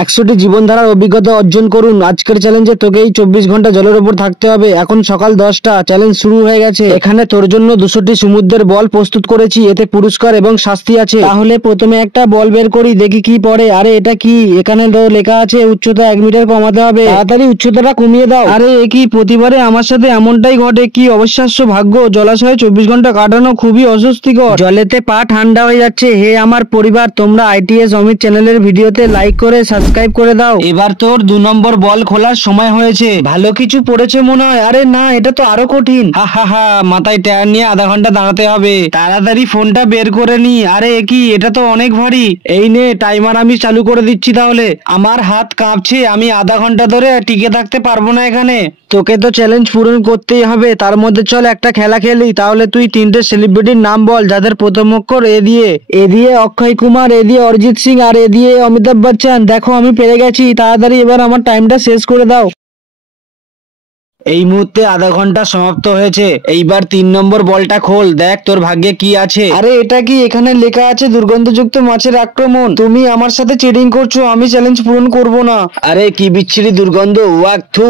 100টি জীবনধারার অভিজ্ঞতা অর্জন করুন। আজকের চ্যালেঞ্জে তোকে এই 24 ঘন্টা জলের উপর থাকতে হবে। এখন সকাল 10টা, চ্যালেঞ্জ শুরু হয়ে গেছে। এখানে তোর জন্য 200টি সমুদ্রের বল প্রস্তুত করেছি, এতে পুরস্কার এবং শাস্তি আছে। তাহলে প্রথমে একটা বল বের করি, দেখি কি পড়ে। আরে এটা কি? এখানে তো লেখা আছে উচ্চতা 1 মিটার কমাতে হবে। তাড়াতাড়ি উচ্চতাটা কমিয়ে দাও। আরে এ কি, প্রতিবারে আমার সাথে এমনটাই ঘটে? কি অবিশ্বাস্য ভাগ্য। জলাশয়ে 24 ঘন্টা কাটানো খুবই অস্বস্তিকর। জলেতে পা ঠান্ডা হয়ে যাচ্ছে। হে আমার পরিবার, তোমরা ITS অমিত চ্যানেলের ভিডিওতে লাইক করে সাবস্ক্রাইব করে দাও। এবার তোর 2 নম্বর বল খোলার সময় হয়েছে। ভালো কিছু পড়েছে মনে হয়। আরে না, এটা তো আরো কঠিন। হা হা হা, মাথায় টায়ার নিয়ে আধা ঘন্টা দাঁড়াতে হবে। তাড়াতাড়ি ফোনটা বের করে নি। আরে কি, এটা তো অনেক ভারী। এই নে টাইমার, আমি চালু করে দিচ্ছি তাহলে। আমার হাত কাঁপছে, আমি আধা ঘন্টা ধরে টিকে থাকতে পারবো না এখানে। তোকে তো চ্যালেঞ্জ পূরণ করতেই হবে। তার মধ্যে চল একটা খেলা খেলি। তাহলে তুই 3টে সেলিব্রিটির নাম বল যাদের প্রথম অক্ষর এ দিয়ে অক্ষয় কুমার, এ দিয়ে অরিজিৎ সিং, আর এ দিয়ে অমিতাভ বচ্চন। দেখো আমি পেরে গেছি। তাড়াতাড়ি এবার আমার টাইমটা শেষ করে দাও। এই মুহূর্তে আধা ঘন্টা সমাপ্ত হয়েছে। এইবার 3 নম্বর বলটা খোল, দেখ তোর ভাগ্যে কি আছে। আরে এটা কি? এখানে লেখা আছে দুর্গন্ধযুক্ত মাছের আক্রমণ। তুমি আমার সাথে চিটিং করছো, আমি চ্যালেঞ্জ পূরণ করব না। আরে কি বিচ্ছিরি দুর্গন্ধ, ওয়াক থু।